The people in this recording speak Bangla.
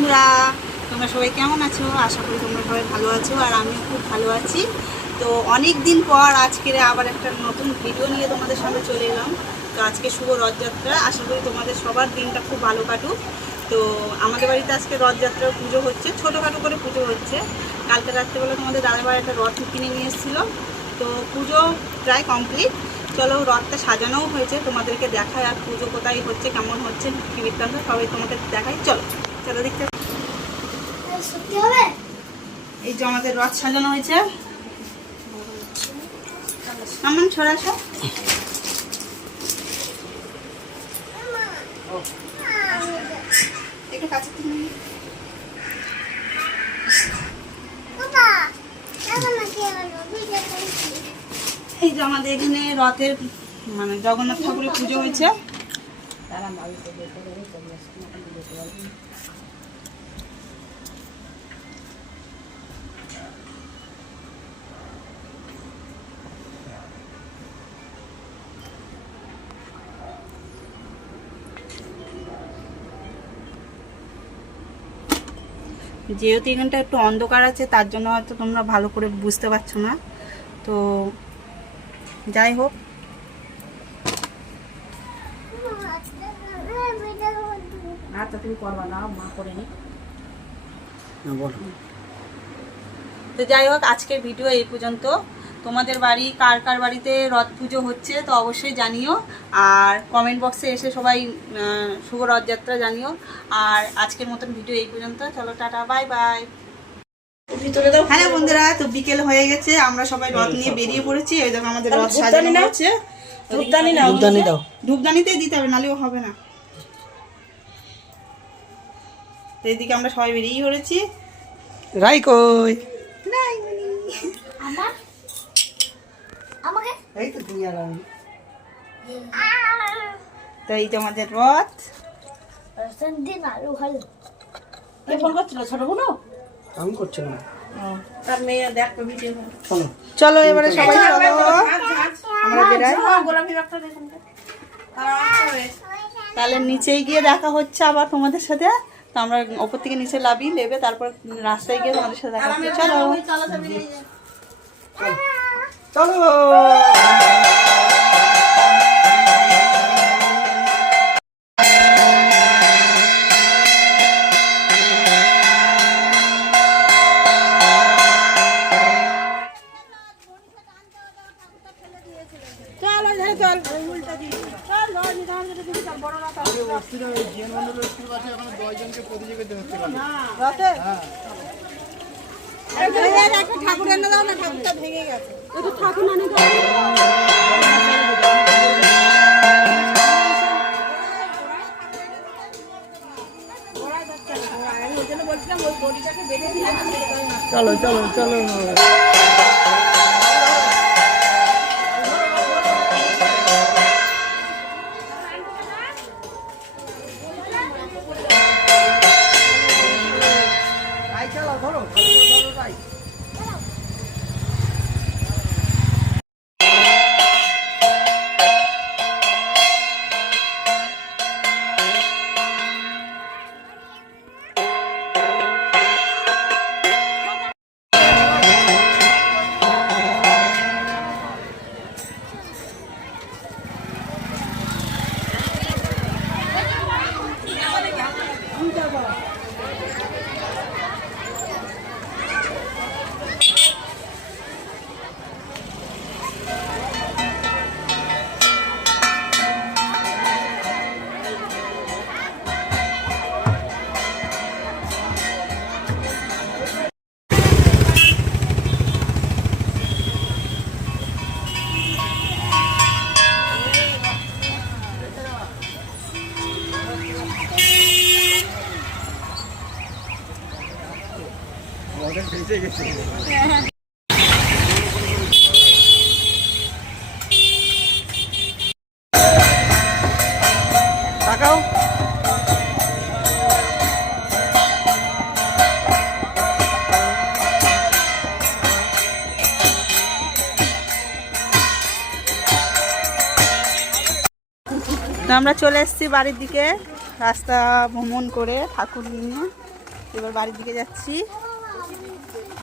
বন্ধুরা, তোমরা সবাই কেমন আছো? আশা করি তোমরা সবাই ভালো আছো, আর আমিও খুব ভালো আছি। তো অনেক দিন পর আজকে আবার একটা নতুন ভিডিও নিয়ে তোমাদের সামনে চলে এলাম। তো আজকে শুভ রথযাত্রা, আশা করি তোমাদের সবার দিনটা খুব ভালো কাটুক। তো আমাদের বাড়িতে আজকে রথযাত্রার পুজো হচ্ছে, ছোটোখাটো করে পুজো হচ্ছে। কালকে রাত্রেবেলা তোমাদের দাদাভাই একটা রথ কিনে নিয়ে এসেছিলো। তো পুজো প্রায় কমপ্লিট। চলো, রথটা সাজানোও হয়েছে, তোমাদেরকে দেখায়। আর পুজো কোথায় হচ্ছে, কেমন হচ্ছে, কি বৃত্তান্ত সবাই তোমাকে দেখাই। চলো চলো দেখতে। এই যে আমাদের রথ সাজানো হয়েছে। কেমন ছড়া সব একটু কাছে এই যে আমাদের এখানে রথের মানে জগন্নাথ ঠাকুরের পুজো হয়েছে। যেহেতু এখানটা একটু অন্ধকার আছে, তার জন্য হয়তো তোমরা ভালো করে বুঝতে পারছো না। তো যাই হোক, আচ্ছা তুমি করবা না, মা করে নি। তো যাই হোক, আজকের ভিডিও এই পর্যন্ত। তোমাদের বাড়ি কার কার বাড়িতে রথ পুজো হচ্ছে তো অবশ্যই জানিও, আর কমেন্ট বক্সে এসে সবাই শুভ রথযাত্রা জানিও। আর আজকের মতন ভিডিও এই পর্যন্ত। চলো টাটা, বাই বাই। হ্যালো বন্ধুরা, তো বিকেল হয়ে গেছে, আমরা সবাই রথ নিয়ে বেরিয়ে পড়েছি। ওই দেখো আমাদের রথ সাজানো হচ্ছে। ধূপদানিতেই দিতে হবে, নালেও হবে না। তো এদিকে আমরা সবাই বেরিয়ে পড়েছি। রাই কই? এই তো তুই আর আমি। তো এই যে আমাদের রথ। ফোন করছিল ছোট বোন, আমি করছিলাম। তার মেয়ে দেখো ভিডিও। চলো চলো এবারে সবাই চলো, আমরা বেরাই। তাহলে নিচেই গিয়ে দেখা হচ্ছে আবার তোমাদের সাথে। তো আমরা ওপর থেকে নিচে লাভি লেবে, তারপর রাস্তায় গিয়ে তোমাদের সাথে দেখা হচ্ছে। চলো চলো। ঠাকুর এনে দাও না, ঠাকুরটা ভেঙে গেছে। ঠাকুর আনে চলো চলো চলো। তাকাও। তো আমরা চলে এসেছি বাড়ির দিকে, রাস্তা ভ্রমণ করে ঠাকুর নিয়ে। এবার বাড়ির দিকে যাচ্ছি।